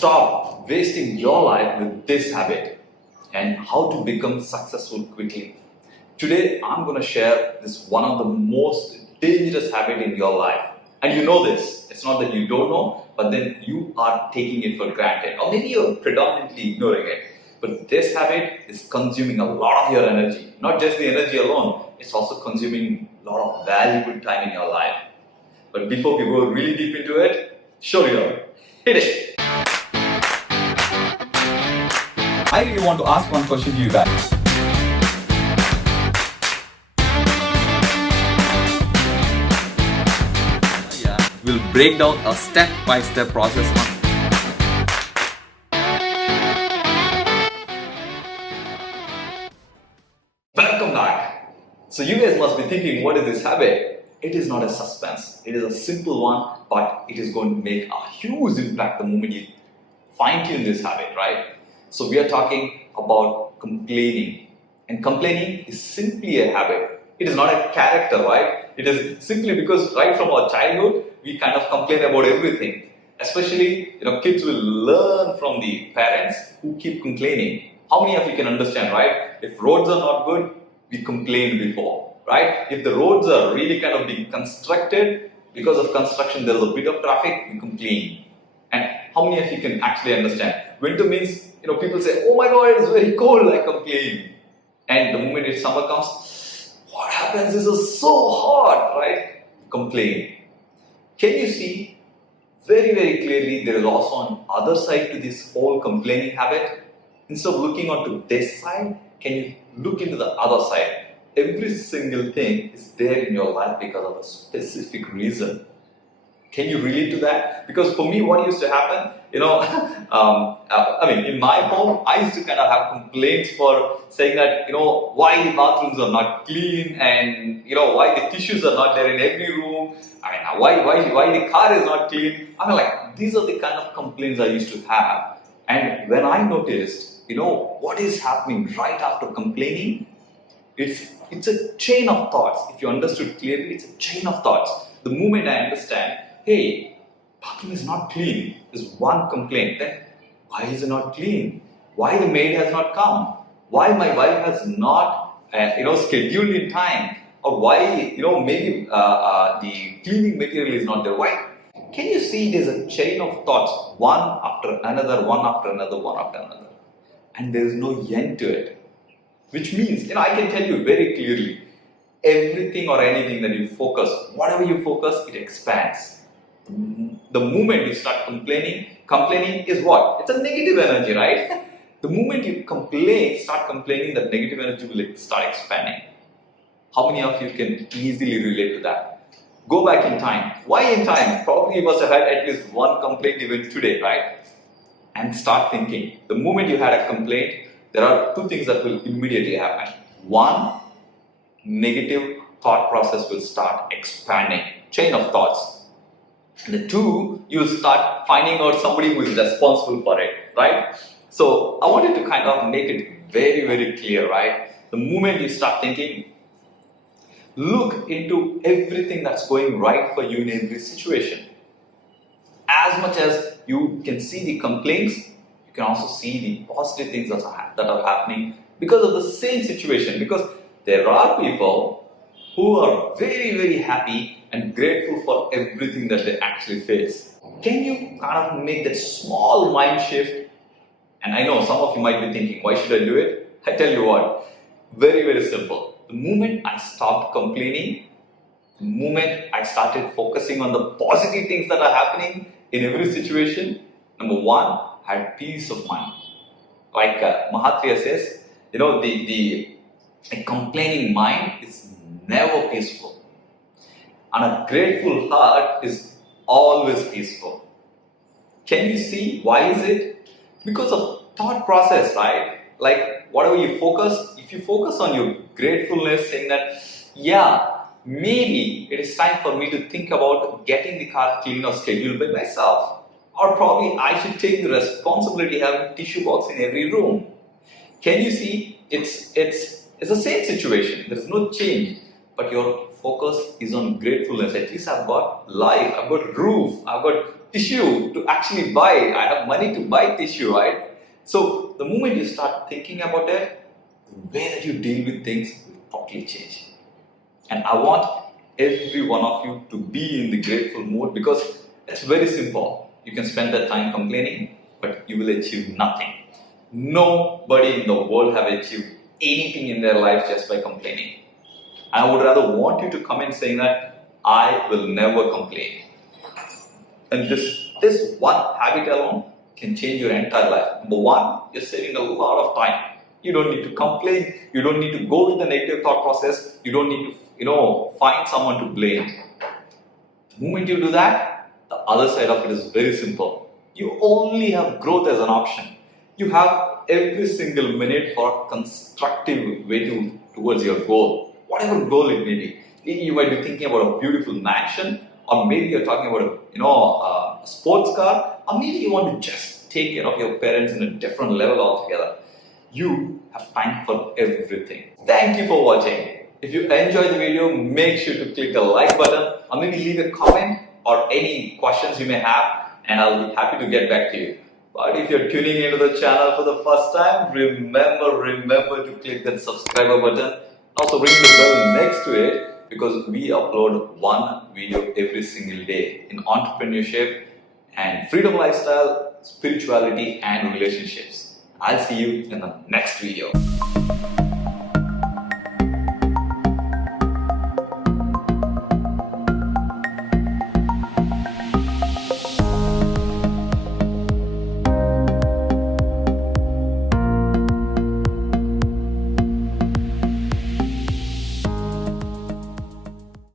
stop wasting your life with this habit and how to become successful quickly. Today, I'm going to share this one of the most dangerous habit in your life. And you know this. It's not that you don't know, but then you are taking it for granted. Or maybe you're predominantly ignoring it. But this habit is consuming a lot of your energy. Not just the energy alone, it's also consuming a lot of valuable time in your life. But before we go really deep into it, show you up. Hit it! I really want to ask one question to you guys. We'll break down a step-by-step process on Welcome back. So you guys must be thinking, what is this habit? It is not a suspense. It is a simple one, but it is going to make a huge impact the moment you fine-tune this habit, right? So we are talking about complaining. And complaining is simply a habit. It is not a character, right? It is simply because right from our childhood, we kind of complain about everything. Especially, kids will learn from the parents who keep complaining. How many of you can understand, right? If roads are not good, we complained before, right? If the roads are really kind of being constructed, because of construction there is a bit of traffic, we complain. And how many of you can actually understand? Winter means, people say, oh my God, it's very cold, I complain. And the moment summer comes, what happens? This is so hot, right? Complain. Can you see very, very clearly there is also an other side to this whole complaining habit? Instead of looking onto this side, can you look into the other side? Every single thing is there in your life because of a specific reason. Can you relate to that? Because for me, what used to happen, in my home, I used to kind of have complaints for saying that, why the bathrooms are not clean and, why the tissues are not there in every room. Why the car is not clean. These are the kind of complaints I used to have. And when I noticed, what is happening right after complaining, it's a chain of thoughts. If you understood clearly, it's a chain of thoughts. The moment I understand, hey, bathroom is not clean, is one complaint. Then why is it not clean? Why the maid has not come? Why my wife has not, scheduled in time? Or why, maybe the cleaning material is not there. Why? Can you see there's a chain of thoughts, one after another, one after another, one after another. And there is no end to it. Which means, I can tell you very clearly, everything or anything that you focus, whatever you focus, it expands. The moment you start complaining is what? It's a negative energy, right? The moment you start complaining, that negative energy will start expanding. How many of you can easily relate to that? Go back in time. Why in time? Probably you must have had at least one complaint even today, right? And start thinking. The moment you had a complaint, there are two things that will immediately happen. One, negative thought process will start expanding. Chain of thoughts. And the two, you will start finding out somebody who is responsible for it, right? So I wanted to kind of make it very, very clear, right? The moment you start thinking, look into everything that's going right for you in every situation. As much as you can see the complaints, you can also see the positive things that are happening because of the same situation. Because there are people who are very, very happy and grateful for everything that they actually face. Can you kind of make that small mind shift? And I know some of you might be thinking, why should I do it? I tell you what, very, very simple. The moment I stopped complaining, the moment I started focusing on the positive things that are happening in every situation, number one, I had peace of mind. Like Mahatria says, a complaining mind is never peaceful. And a grateful heart is always peaceful. Can you see why is it? Because of thought process, right? Like whatever you focus, if you focus on your gratefulness, saying that, yeah, maybe it is time for me to think about getting the car clean or scheduled by myself. Or probably I should take the responsibility of having a tissue box in every room. Can you see? It's the same situation. There is no change. But your focus is on gratefulness. At least I've got life, I've got roof, I've got tissue to actually buy. I have money to buy tissue, right? So the moment you start thinking about it, the way that you deal with things will totally change. And I want every one of you to be in the grateful mood because it's very simple. You can spend that time complaining, but you will achieve nothing. Nobody in the world have achieved anything in their life just by complaining. I would rather want you to come in saying that I will never complain. And this one habit alone can change your entire life. Number one, you're saving a lot of time. You don't need to complain. You don't need to go with the negative thought process. You don't need to, find someone to blame. The moment you do that, the other side of it is very simple. You only have growth as an option. You have every single minute for constructive way towards your goal, whatever goal it may be. You might be thinking about a beautiful mansion, or maybe you're talking about a sports car, or maybe you want to just take care of your parents in a different level altogether. You have time for everything. Thank you for watching. If you enjoyed the video, make sure to click the like button, or maybe leave a comment or any questions you may have, and I'll be happy to get back to you. But if you're tuning into the channel for the first time, remember to click that subscriber button. Also ring the bell next to it because we upload one video every single day in entrepreneurship and freedom lifestyle, spirituality and relationships. I'll see you in the next video.